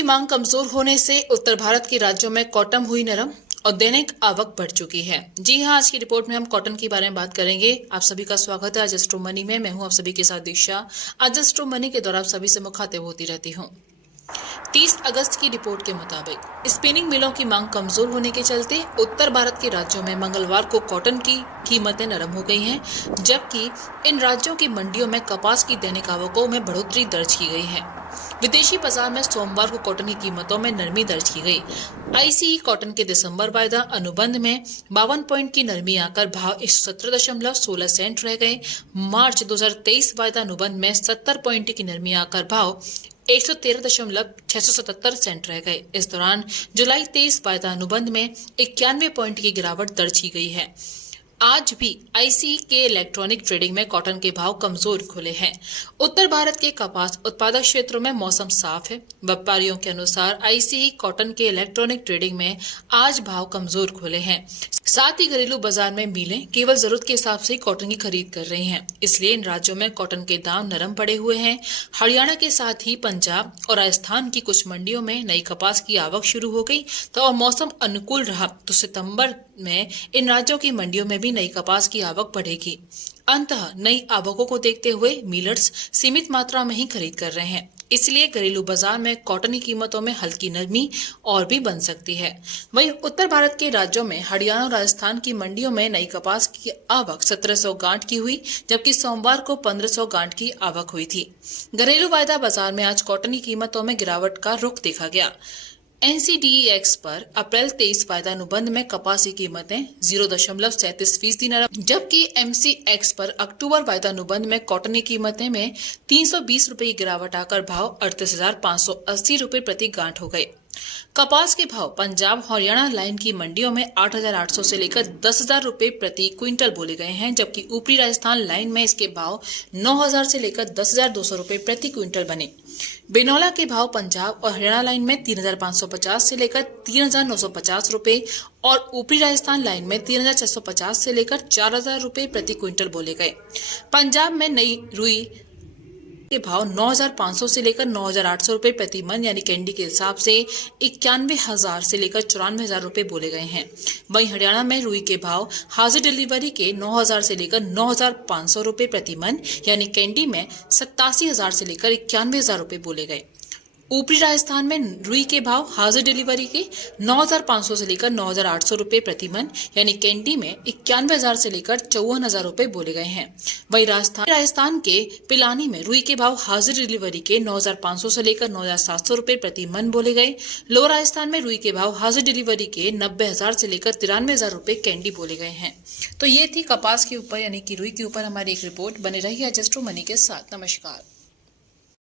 की मांग कमजोर होने से उत्तर भारत के राज्यों में कॉटन हुई नरम और दैनिक आवक बढ़ चुकी है। जी हां, आज की रिपोर्ट में हम कॉटन के बारे में बात करेंगे। आप सभी का स्वागत है आज एस्ट्रो मनी में। मैं हूं आप सभी के साथ दिशा। आज एस्ट्रो मनी के दौरान सभी से मुखातिब होती रहती हूं। 30 अगस्त की रिपोर्ट के मुताबिक स्पिनिंग मिलों की मांग कमजोर होने के चलते उत्तर भारत के राज्यों में मंगलवार को कॉटन की कीमतें नरम हो गई हैं, जबकि इन राज्यों की मंडियों में कपास की दैनिक आवकों में बढ़ोतरी दर्ज की गई है। विदेशी बाजार में सोमवार को कॉटन की कीमतों में नरमी दर्ज की गई। आईसीई कॉटन के दिसंबर वायदा अनुबंध में 52 पॉइंट की नरमी आकर भाव 117.16 सेंट रह गए। मार्च 2023 वायदा अनुबंध में 70 पॉइंट की नरमी आकर भाव 113.677 सेंट रह गए। इस दौरान जुलाई 23 वायदा अनुबंध में 91 पॉइंट की गिरावट दर्ज की गई है। आज भी आईसीई के इलेक्ट्रॉनिक ट्रेडिंग में कॉटन के भाव कमजोर खुले हैं। उत्तर भारत के कपास उत्पादक क्षेत्रों में मौसम साफ है। व्यापारियों के अनुसार आईसीई कॉटन के इलेक्ट्रॉनिक ट्रेडिंग में आज भाव कमजोर खुले हैं। साथ ही घरेलू बाजार में मिलें केवल जरूरत के हिसाब से कॉटन की खरीद कर रही हैं, इसलिए इन राज्यों में कॉटन के दाम नरम पड़े हुए हैं। हरियाणा के साथ ही पंजाब और राजस्थान की कुछ मंडियों में नई कपास की आवक शुरू हो गई तो और मौसम अनुकूल रहा तो सितंबर में इन राज्यों की मंडियों में भी नई कपास की आवक बढ़ेगी। अंततः नई आवकों को देखते हुए मिलर्स सीमित मात्रा में ही खरीद कर रहे हैं, इसलिए घरेलू बाजार में कॉटन की कीमतों में हल्की नरमी और भी बन सकती है। वहीं उत्तर भारत के राज्यों में हरियाणा और राजस्थान की मंडियों में नई कपास की आवक 1700 गांठ की हुई, जबकि सोमवार को 1500 गांठ की आवक हुई थी। घरेलू वायदा बाजार में आज कॉटन की कीमतों में गिरावट का रुख देखा गया। एनसीडीएक्स पर अप्रैल 23 वायदा अनुबंध में कपास की कीमतें 0.37% नरम, जबकि एमसीएक्स पर अक्टूबर वायदा अनुबंध में कॉटन की कीमतें में 320 रुपए की गिरावट आकर भाव 38,580 रुपए प्रति गांठ हो गए। कपास के भाव पंजाब हरियाणा लाइन की मंडियों में 8,800 से लेकर 10,000 रुपए प्रति क्विंटल बोले गए हैं, जबकि ऊपरी राजस्थान लाइन में इसके भाव 9,000 से लेकर 10,200 रुपए प्रति क्विंटल बने। बिनौला के भाव पंजाब और हरियाणा लाइन में 3,550 से लेकर 3,950 रुपए और ऊपरी राजस्थान लाइन में 3,650 से लेकर 4,000 रुपए प्रति क्विंटल बोले गए। पंजाब में नई रुई के भाव 9,500 से लेकर 9,800 रुपए प्रति मन यानी कैंडी के हिसाब से 91,000 से लेकर 94,000 रुपए बोले गए हैं। वहीं हरियाणा में रुई के भाव हाजिर डिलीवरी के 9,000 से लेकर 9,500 रुपए प्रति मन यानी कैंडी में 87,000 से लेकर 91,000 रुपए बोले गए। ऊपरी राजस्थान में रुई के भाव हाजिर डिलीवरी के 9,500 से लेकर 9,800 रुपए प्रति मन यानी कैंडी में 91,000 से लेकर 54,000 रुपए बोले गए हैं। वही राजस्थान के पिलानी में रुई के भाव हाजिर डिलीवरी के 9,500 से लेकर 9,700 रुपए प्रति मन बोले गए। लोअर राजस्थान में रुई के भाव हाजिर डिलीवरी के 90,000 से लेकर 93,000 रुपए कैंडी बोले गए हैं। तो ये थी कपास के ऊपर यानी कि रुई के ऊपर हमारी एक रिपोर्ट। बने रही है एस्ट्रो मनी के साथ। नमस्कार।